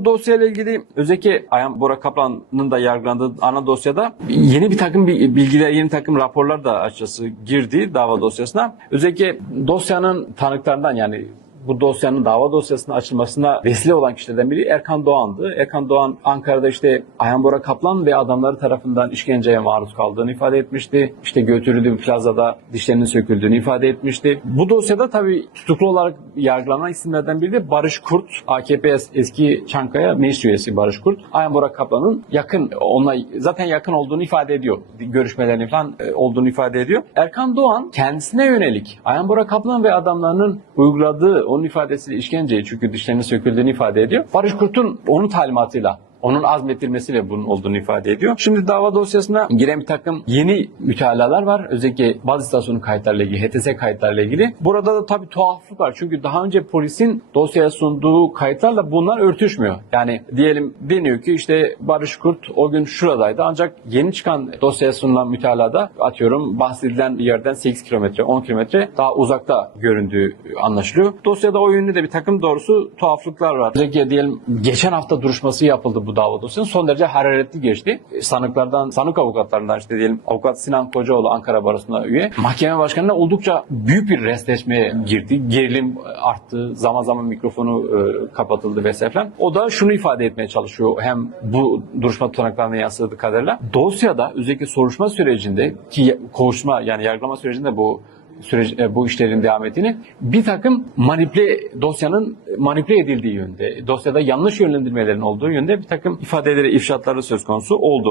Bu dosyayla ilgili özellikle Ayhan Bora Kaplan'ın da yargılandığı ana dosyada yeni bir takım bi- bilgiler, yeni takım raporlar da açıkçası girdi dava dosyasına. Özellikle dosyanın tanıklarından yani bu dosyanın dava dosyasının açılmasına vesile olan kişilerden biri Erkan Doğan'dı. Erkan Doğan Ankara'da işte Ayhan Bora Kaplan ve adamları tarafından işkenceye maruz kaldığını ifade etmişti. İşte götürüldüğü plazada dişlerinin söküldüğünü ifade etmişti. Bu dosyada tabii tutuklu olarak yargılanan isimlerden biri de Barış Kurt. AKP es- eski Çankaya meclis üyesi Barış Kurt. Ayhan Bora Kaplan'ın yakın, onunla zaten yakın olduğunu ifade ediyor. Görüşmelerini falan e, olduğunu ifade ediyor. Erkan Doğan kendisine yönelik Ayhan Bora Kaplan ve adamlarının uyguladığı onun ifadesiyle işkenceyi çünkü dişlerinin söküldüğünü ifade ediyor. Barış Kurt'un onun talimatıyla onun azmettirmesiyle bunun olduğunu ifade ediyor. Şimdi dava dosyasına giren bir takım yeni mütalalar var. Özellikle baz istasyonu kayıtlarıyla ilgili, HTS kayıtlarıyla ilgili. Burada da tabii tuhaflık var. Çünkü daha önce polisin dosyaya sunduğu kayıtlarla bunlar örtüşmüyor. Yani diyelim deniyor ki işte Barış Kurt o gün şuradaydı ancak yeni çıkan dosyaya sunulan mütalada atıyorum bahsedilen yerden 8 kilometre, 10 kilometre daha uzakta göründüğü anlaşılıyor. Dosyada o yönlü de bir takım doğrusu tuhaflıklar var. Özellikle diyelim geçen hafta duruşması yapıldı bu dava dosyasının. Son derece hararetli geçti. Sanıklardan, sanık avukatlarından işte diyelim avukat Sinan Kocaoğlu Ankara Barosu'na üye. Mahkeme başkanına oldukça büyük bir restleşmeye girdi. Gerilim arttı. Zaman zaman mikrofonu e, kapatıldı vesaire. O da şunu ifade etmeye çalışıyor. Hem bu duruşma tutanaklarına yansıdığı kadarıyla. Dosyada özellikle soruşturma sürecinde ki kovuşma yani yargılama sürecinde bu süreç e, bu işlerin devam ettiğini bir takım manipüle dosyanın manipüle edildiği yönde dosyada yanlış yönlendirmelerin olduğu yönde bir takım ifadeleri ifşaatları söz konusu oldu.